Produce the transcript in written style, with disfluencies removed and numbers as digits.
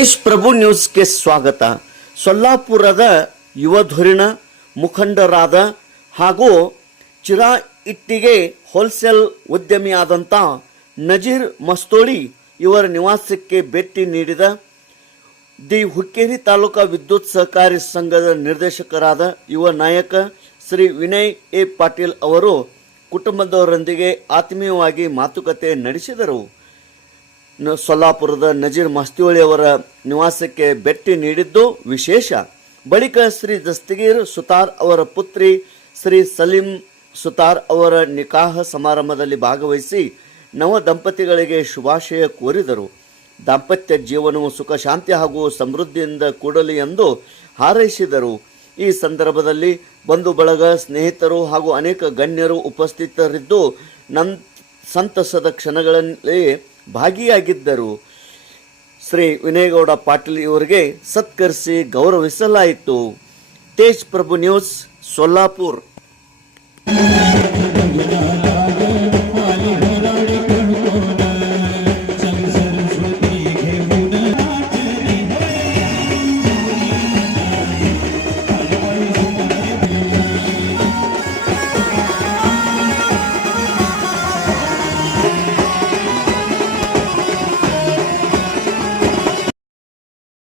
ತೇಜ್ ಪ್ರಭು ನ್ಯೂಸ್ಗೆ ಸ್ವಾಗತ. ಸೊಲ್ಲಾಪುರದ ಯುವ ಧುರೀಣ ಮುಖಂಡರಾದ ಹಾಗೂ ಚಿರಾ ಇಟ್ಟಿಗೆ ಹೋಲ್ಸೇಲ್ ಉದ್ಯಮಿಯಾದಂಥ ನಜೀರ್ ಮಸ್ತೋಳಿ ಇವರ ನಿವಾಸಕ್ಕೆ ಭೇಟಿ ನೀಡಿದ ದಿ ಹುಕ್ಕೇರಿ ತಾಲೂಕಾ ವಿದ್ಯುತ್ ಸಹಕಾರಿ ಸಂಘದ ನಿರ್ದೇಶಕರಾದ ಯುವ ನಾಯಕ ಶ್ರೀ ವಿನಯ್ ಎ ಪಾಟೀಲ್ ಅವರು ಕುಟುಂಬದವರೊಂದಿಗೆ ಆತ್ಮೀಯವಾಗಿ ಮಾತುಕತೆ ನಡೆಸಿದರು. ಸೊಲ್ಲಾಪುರದ ನಜೀರ್ ಮಸ್ತೋಳಿ ಅವರ ನಿವಾಸಕ್ಕೆ ಭೇಟಿ ನೀಡಿದ್ದು ವಿಶೇಷ. ಬಳಿಕ ಶ್ರೀ ದಸ್ತಗೀರ್ ಸುತಾರ್ ಅವರ ಪುತ್ರಿ ಶ್ರೀ ಸಲೀಂ ಸುತಾರ್ ಅವರ ನಿಕಾಹ ಸಮಾರಂಭದಲ್ಲಿ ಭಾಗವಹಿಸಿ ನವ ದಂಪತಿಗಳಿಗೆ ಶುಭಾಶಯ ಕೋರಿದರು. ದಾಂಪತ್ಯ ಜೀವನವು ಸುಖ ಶಾಂತಿ ಹಾಗೂ ಸಮೃದ್ಧಿಯಿಂದ ಕೂಡಲಿ ಎಂದು ಹಾರೈಸಿದರು. ಈ ಸಂದರ್ಭದಲ್ಲಿ ಬಂಧು ಬಳಗ, ಸ್ನೇಹಿತರು ಹಾಗೂ ಅನೇಕ ಗಣ್ಯರು ಉಪಸ್ಥಿತರಿದ್ದು ಸಂತಸದ ಕ್ಷಣಗಳಲ್ಲಿ ಭಾಗಿಯಾಗಿದ್ದರು. ಶ್ರೀ ವಿನಯಗೌಡ ಪಾಟೀಲ್ ಇವರಿಗೆ ಸತ್ಕರಿಸಿ ಗೌರವಿಸಲಾಯಿತು. ತೇಜ್ ಪ್ರಭು ನ್ಯೂಸ್, ಸೊಲ್ಲಾಪುರ್.